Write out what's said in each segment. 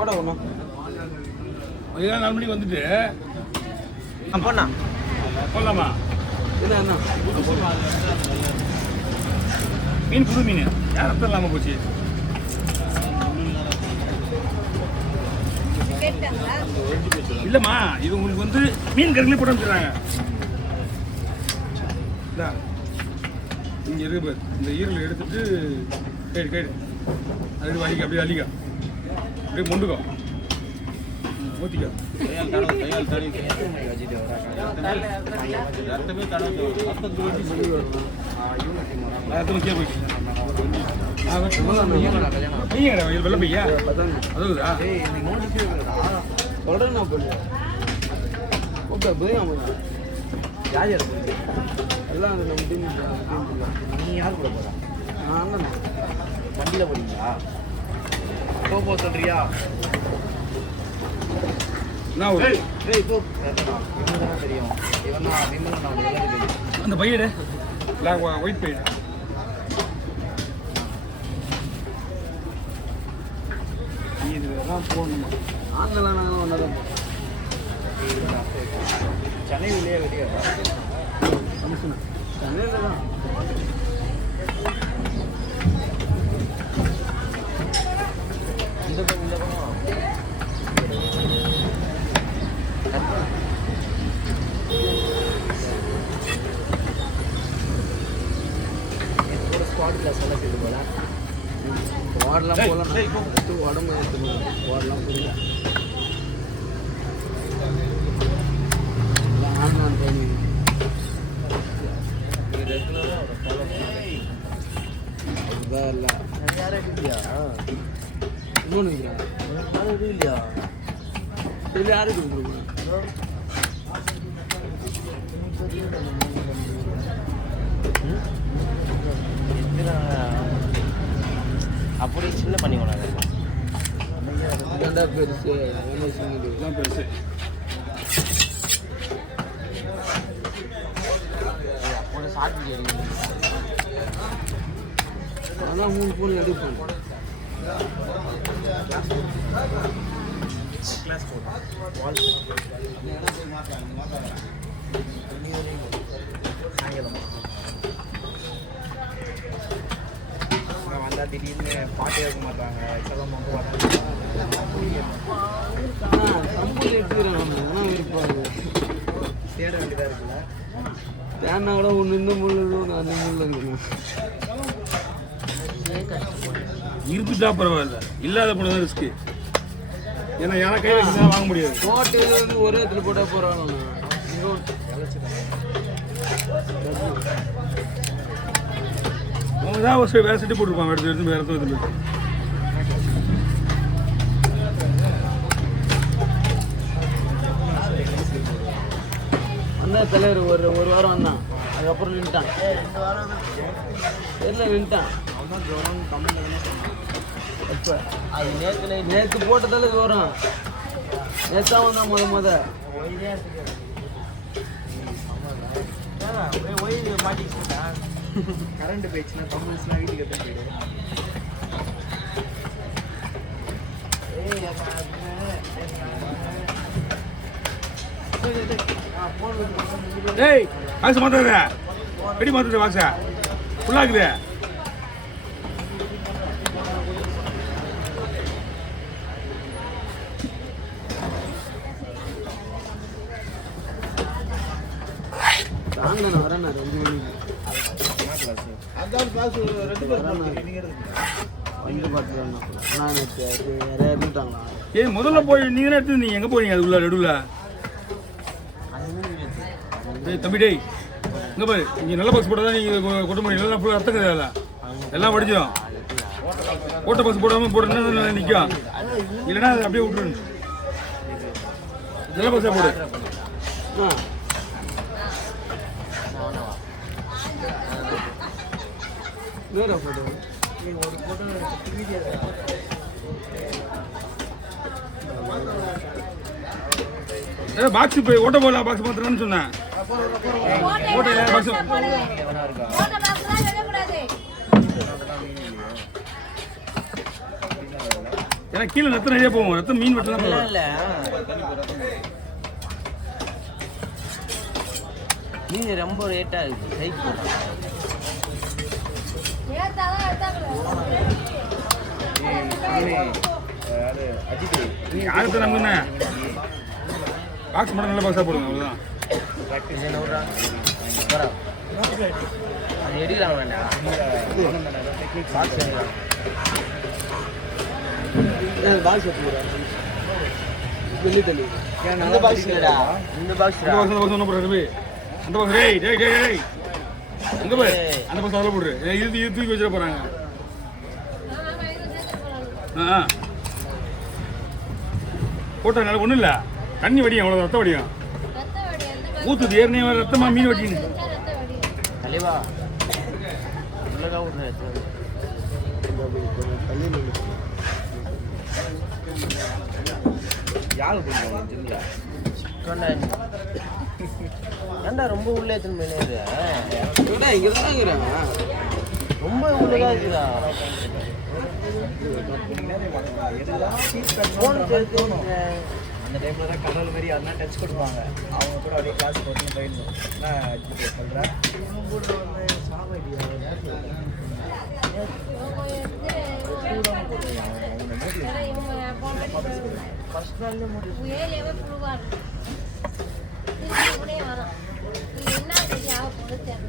ஓட ஒன்றும் 4 மணிக்கு வந்துட்டு போண்ணா போடலாமா? இல்லை என்ன மீன் புது மீன் யார் அர்த்தம் இல்லாமல் போச்சு. இல்லைம்மா இது உங்களுக்கு வந்து மீன் கருங்களே போட்டு வந்துடுறாங்க. இங்கே இருக்கு பாரு, இந்த ஈரல் எடுத்துட்டு கேடு கேடு அது வலிக்க அப்படியே அழிக்க அப்படியே முண்டுக்கோ ஊற்றிக்கோ. வெள்ள பையா அதுதா சொல்கிறேன் ஓகே யார் எல்லாம் நம்ம டீம். நீ யார் கூட போகிறா? நான் தான் வண்டியில் போறீங்களா? போக சொல்றியா? நான் ஒரு இப்போ இவன் தான் தெரியும். இவன் தான் விமலன். நான் தெரியும். அந்த பையடு ஒயிட் பையன் இதுதான் போகணுமா? நாங்களாம் நாங்களும் ஒன்றா தான் சென்னையிலேயே வெளியே சென்னையில் தான். இந்த பக்கம் ஸ்குவாட் கிளாஸ் எல்லாம் செய்து போல வாடெலாம் போகலாம். உடம்பு ஏற்றுக்கணும். வாடெலாம் புரியல. ஆன்லைன் ட்ரைனிங் அதுதான் இல்லை. யாரும் இல்லையா? இன்னொன்று யாரும் எதுவும் இல்லையா? இதில் யாருக்கு கொடுக்குறோம்? அப்படி சின்ன பண்ணிக்கோங்க. இதுதான்டா பெருசு. இதுதான் பெருசு. அப்போ சாப்பிட்டு அதான் 3 ஃபோன் எடுப்பேன். கிளாஸ் வால் வந்தால் திடீர்னு பாட்டு எடுக்க மாட்டாங்க. இப்போதான் வந்து வராங்க. கம்பெனி எடுத்துக்கிறேன். ஆனால் விருப்பம் தேட வேண்டியதாக இருக்குல்ல. தேனா கூட ஒன்று இந்த முள் ஒன்று அந்த முள் இருக்கணும். இருந்துட்டா பரவாயில்ல, இல்லாத போனதான் ரிஸ்க்கு. ஏன்னா யாரை கையில் வாங்க முடியாது. போட்டு வந்து ஒரே இடத்துல போட்டால் போகிறாங்க. அவங்க தான் ஒரு வேலை செட்டு போட்டுருப்பாங்க. எடுத்து வேறு எடுத்து வந்தா தலைவர் ஒரு வாரம் வந்தான். அதுக்கப்புறம் நின்ட்டான். 2 வாரம் தெரியல நின்ட்டான். அவன் ஜோரம் கம்மியில் எப்போ அது நேற்று போட்டதால வரும். நேற்றா வந்தான் முத ஒயிலே ஒயில் மாட்டிக்கிட்டேன். கரண்ட் போயிடுச்சுன்னா கம்பல்ஸ்லாம் வீட்டுக்கு எடுத்து போயிடு. ஏய் பாக்ஸ் மாத்தாத, வெடி மாத்தாத, பாக்ஸா ஃபுல்லாகுது. தாங்க நான் வரேன். 2 மணிக்கு அதான் கிளாஸ் 2 பேர் வந்து பார்த்துக்கலாம். ஆனால் நேற்று நிறையா இருந்துட்டாங்களா? ஏய் முதல்ல போய் நீங்கள் எடுத்து நீங்கள் எங்கே போறீங்க? அது உள்ள நடுவில். டேய் தம்பி, டேய் இங்கே பாரு, இங்கே நல்ல பஸ் போட்டால் தான் நீங்கள் கொட்ட முடியும். இல்லைன்னா ஃபுல்லாக அர்த்தம் கிடையாது. எல்லாம் படிச்சிடும். ஓட்ட பஸ் போடாமல் போட்டோன்னா நிற்கும். இல்லைன்னா அதை அப்படியே விட்டுருங்க. நல்ல பஸ்ஸாக போடு. நேராக போட்டு ஒரு போட்டோ பாக்ஸ் போய் ஓட்ட போடலாம். பாக்ஸ் மாத்திரம்னு சொன்னேன். ஓட்ட பாக்ஸ் ஏன்னா கீழே ரத்தம் நிறைய போகும், ரத்தம் மீன் வெட்டலாம் போகும். இல்ல மீன் ரொம்ப ரேட்டா இருக்கு, சைஸ் யாருக்கு நம்ம என்ன பாக்ஸ் மட்டும் நல்ல பாக்ஸாக போடுங்க, அவ்வளோதான். அது எடுக்கலாம் வேண்டாம், பாக்ஸ் எடுக்கலாம். பாக்ஸ் வெள்ளி தள்ளி இந்த பாக்ஸ் இல்லடா, இந்த பாக்ஸ் ஒன்று போடுறது அந்த பாக்ஸ். டேய் டேய் டேய் டேய் அங்கே போய் அந்த பாக்ஸ் அதில் போடுரு. இது தூக்கி வச்சிட போகிறாங்க. ஆ போட்டா நல்லா ஒன்றும் இல்லை, தண்ணி வடியும், அவ்வளோ ரத்தம் வடியும், ஊற்றுது ஏற்கனவே ரத்தமாக மீன் வடிக்குது. தலைவா உள்ளதா விட்ற ஏண்டா ரொம்ப உள்ளே எத்தனை இங்கே தான் ரொம்ப உள்ளதா இருக்குதா? அந்த டைமில் தான் கடவுள் மாதிரி அதெல்லாம் டச் கொடுப்பாங்க, அவங்க கூட அப்படியே கிளாஸ் போட்டு போயிடணும். சொல்கிறேன்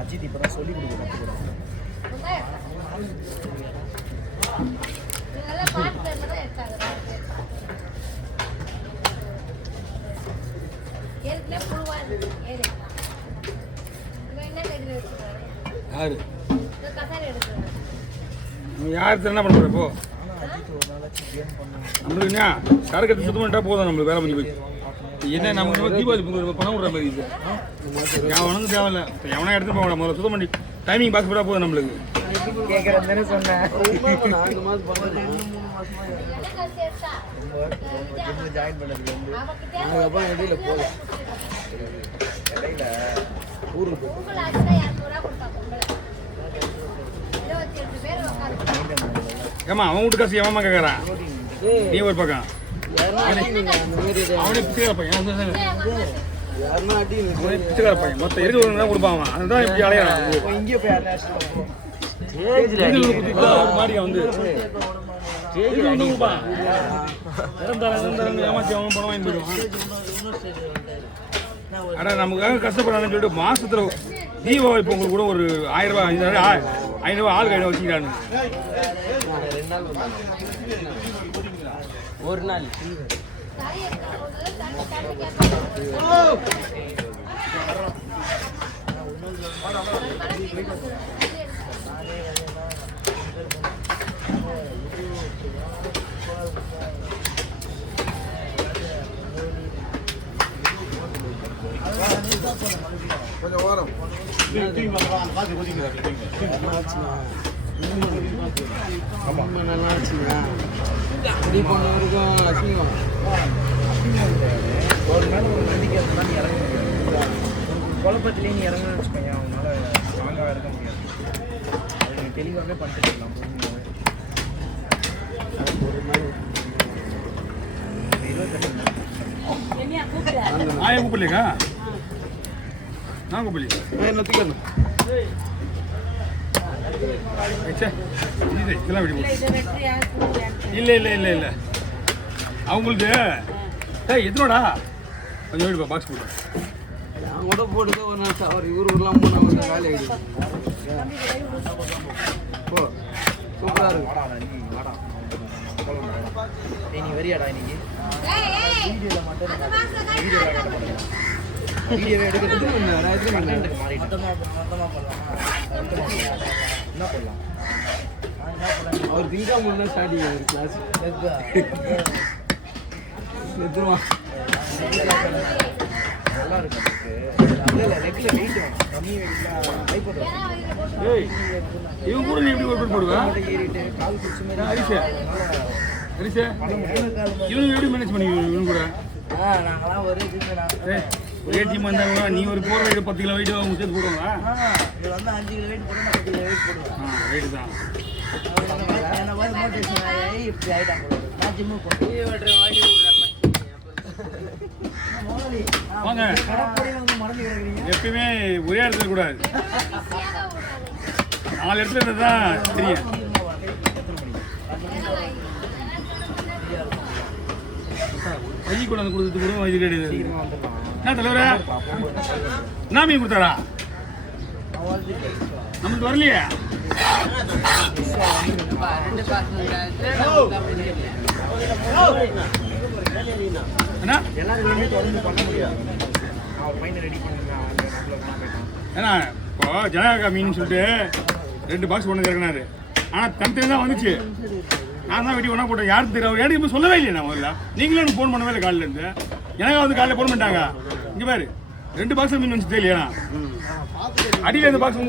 அஜித் இப்போ தான் சொல்லி கொடுக்குறேன். யாரு யார் என்ன பண்ணுற இப்போ? நம்மளுக்கு என்ன சரக்கு சுத்தம் பண்ணிட்டா போதும், நம்மளுக்கு வேலை பண்ணி போய் என்ன நமக்கு தீபாவளி பணம் விடுற மாதிரி இது எவனுக்கு தேவையில்ல, எவனா எடுத்து போக முதல்ல சுத்தம் பண்ணி டைமிங் பாஸ் பண்ணால் போதும் நம்மளுக்கு. கேட்குறேன் சொன்னேன். ஜாயின் பண்ணதுக்கு வந்து இடையில போகல, இடையில ஊருக்கு ஏமா அவன் வீட்டு காசு எவன் கேட்கறான், நீ ஒரு பக்கம் அவனே பிச்சைக்கார பையன், அவனே பிச்சைக்கார பையன், மொத்தம் இருக்கிறவங்க தான் கொடுப்பான் அவன். அதுதான் இப்படி அலையான். இங்கே போய் மாடி வந்து கொடுப்பான், ஏமாச்சி அவன் பணம் வாங்கி போயிடுவான். ஆனால் நமக்காக கஷ்டப்படுறான்னு சொல்லிட்டு மாசத்துல தீபாவளி பொங்கல் கூட ஒரு 1000 ரூபாய் 500 ரூபாய் ஆள் கையில் வச்சுக்கிறாங்க. 2 நாள் ஒரு நாள் கொஞ்சம் ஓரம் நல்லா ஆச்சுங்க. இப்படி பண்ணவருக்கும் அசிங்கம். ஒரு நாள் ஒரு நம்பிக்கை இருந்தால் நீ இறங்க முடியாது. குழப்பத்திலே நீ இறங்கணும்னு வச்சுக்கோங்க, அவங்களால ஸ்ட்ராங்காக இருக்க முடியாது. அது நீ தெளிவாகவே பண்ணிட்டு இருக்கலாம். ஆயா கூப்பிடலைக்கா, நான் கூப்பிடல என்னத்துக்கு இதெல்லாம் விட இல்லை இல்லை இல்லை இல்லை அவங்களுக்கு எத்தனோடா கொஞ்சம் வீடு பாக்ஸ் போட்டு நான் கூட போட்டு ஒரு நாள் அவர் ஊர்லாம் போனால் வந்து வேலை ஆகிடுது. போ சூப்பராக இருக்கு. நீ வரியாடா இன்னைக்கு வீடியோவில் மட்டும் வீடியோவே எடுக்கிறது மொத்தமாக போடலாம். என்ன போடலாம்? அவர் திங்கா முன்னா ஸ்டார்டிங் அவர் கிளாஸ் எடுத்துருவான். நல்லா இருக்கும். இல்லை ரெகுலர் வெயிட் கம்மி வெயிட்லாம் ஹை போடுவோம். ஏய் இவங்க கூட நீ எப்படி ஒர்க் போடுவேன் ஏறிட்டு கால் பிடிச்ச மாதிரி ஹரிஷா ஹரிஷா இவங்க எப்படி மேனேஜ் பண்ணி இவங்க கூட நாங்களாம் ஒரு இது ஒரே டீம் வந்தாங்க. நீ ஒரு போகிற வெயிட் 10 கிலோ வெயிட் அவங்க சேர்த்து போடுவாங்களா? இது வந்து 5 கிலோ வெயிட் போட்டு 10 கிலோ வெயிட் போடுவோம். வெயிட் தான் என்ன மாதிரி மோட்டிவேஷன் ஆகி இப்படி ஆகிட்டாங்க. வாங்க. எப்பயுமே ஒரே இடத்துல கூடாது, 4 இடத்துல இருந்தா தான் தெரியும். கை கொண்டாந்து கொடுத்துட்டு கூட இது கிடையாது. என்ன தலைவரே, என்ன மீன் கொடுத்தாரா? நமக்கு வரலையே. என்ன ஏன்னா இப்போ ஜனகா மீன் சொல்லிட்டு 2 பாக்ஸ் கொண்டு இறக்குனாரு. ஆனால் தனித்தனி தான் வந்துச்சு. நான் தான் வெட்டி ஒன்றா போட்டேன். யாருக்கு தெரியும்? எனக்கு இப்போ சொல்லவே இல்லையா? நான் முதல்ல நீங்களும் எனக்கு ஃபோன் பண்ணவே இல்லை காலையிலேருந்து. எனக்கு வந்து காலையில் ஃபோன் பண்ணிட்டாங்க. இங்கே பாரு 2 பாக்ஸ் மீன் வந்துச்சு இல்லையா? அடியில் இந்த பாக்ஸ்